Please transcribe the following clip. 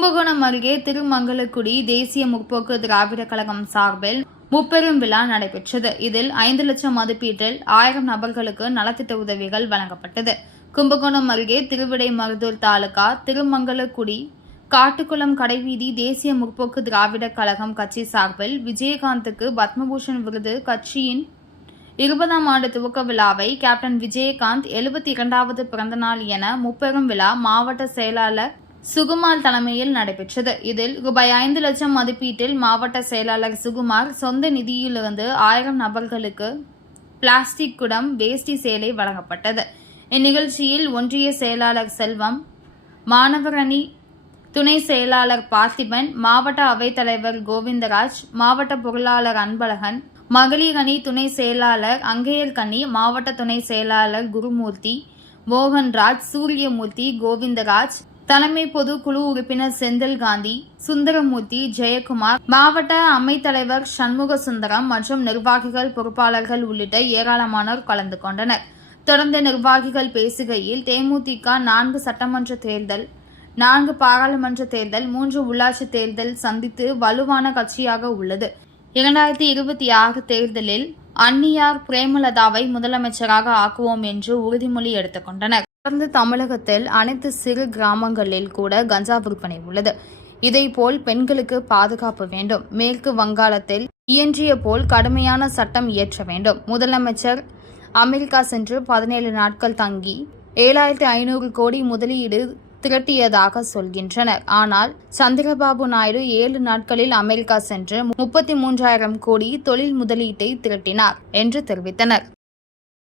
கும்பகோணம் அருகே திருமங்கலக்குடி தேசிய முற்போக்கு திராவிட கழகம் சார்பில் முப்பெரும் விழா நடைபெற்றது இதில் ஐந்து லட்சம் மதிப்பீட்டில் ஆயிரம் நபர்களுக்கு நலத்திட்ட உதவிகள் வழங்கப்பட்டது கும்பகோணம் அருகே திருவிடை மருதூர் தாலுகா திருமங்கலக்குடி காட்டுக்குளம் கடைவீதி தேசிய முற்போக்கு திராவிட கழகம் கட்சி சார்பில் விஜயகாந்துக்கு பத்மபூஷன் விருது கட்சியின் இருபதாம் ஆண்டு துவக்க விழாவை கேப்டன் விஜயகாந்த் எழுபத்தி இரண்டாவது பிறந்தநாள் என முப்பெரும் விழா மாவட்ட செயலாளர் சுகுமார் தலைமையில் நடைபெற்றது இதில் ரூபாய் ஐந்து லட்சம் மதிப்பீட்டில் மாவட்ட செயலாளர் சுகுமார் சொந்த நிதியிலிருந்து ஆயிரம் நபர்களுக்கு பிளாஸ்டிக் குடம் வேஷ்டி சேலை வழங்கப்பட்டது இந்நிகழ்ச்சியில் ஒன்றிய செயலாளர் செல்வம் மாணவரணி துணை செயலாளர் பார்த்திபன் மாவட்ட அவைத்தலைவர் கோவிந்தராஜ் மாவட்ட பொருளாளர் அன்பழகன் மகளிர் அணி துணை செயலாளர் அங்கையர் கனி மாவட்ட துணை செயலாளர் குருமூர்த்தி மோகன்ராஜ் சூரியமூர்த்தி கோவிந்தராஜ் தலைமை பொதுக்குழு உறுப்பினர் செந்தில் காந்தி சுந்தரமூர்த்தி ஜெயக்குமார் மாவட்ட அமைத்தலைவர் சண்முக சுந்தரம் மற்றும் நிர்வாகிகள் பொறுப்பாளர்கள் உள்ளிட்ட ஏராளமானோர் கலந்து கொண்டனர் தொடர்ந்து நிர்வாகிகள் பேசுகையில் தேமுதிக நான்கு சட்டமன்ற தேர்தல் நான்கு பாராளுமன்ற தேர்தல் மூன்று உள்ளாட்சி தேர்தல் சந்தித்து வலுவான கட்சியாக உள்ளது இரண்டாயிரத்தி இருபத்தி ஆறு தேர்தலில் அன்னியார் பிரேமலதாவை முதலமைச்சராக ஆக்குவோம் என்று உறுதிமொழி எடுத்துக்கொண்டனர் தொடர்ந்து தமிழகத்தில் அனைத்து சிறு கிராமங்களில் கூட கஞ்சா விற்பனை உள்ளது இதேபோல் பெண்களுக்கு பாதுகாப்பு வேண்டும் மேற்கு வங்காளத்தில் இயன்றிய போல் கடுமையான சட்டம் இயற்ற வேண்டும் முதலமைச்சர் அமெரிக்கா சென்று பதினேழு நாட்கள் தங்கி ஏழாயிரத்தி ஐநூறு கோடி முதலீடு திரட்டியதாக சொல்கின்றனர் ஆனால் சந்திரபாபு நாயுடு ஏழு நாட்களில் அமெரிக்கா சென்று முப்பத்தி மூன்றாயிரம் கோடி தொழில் முதலீட்டை திரட்டினார் என்று தெரிவித்தனர்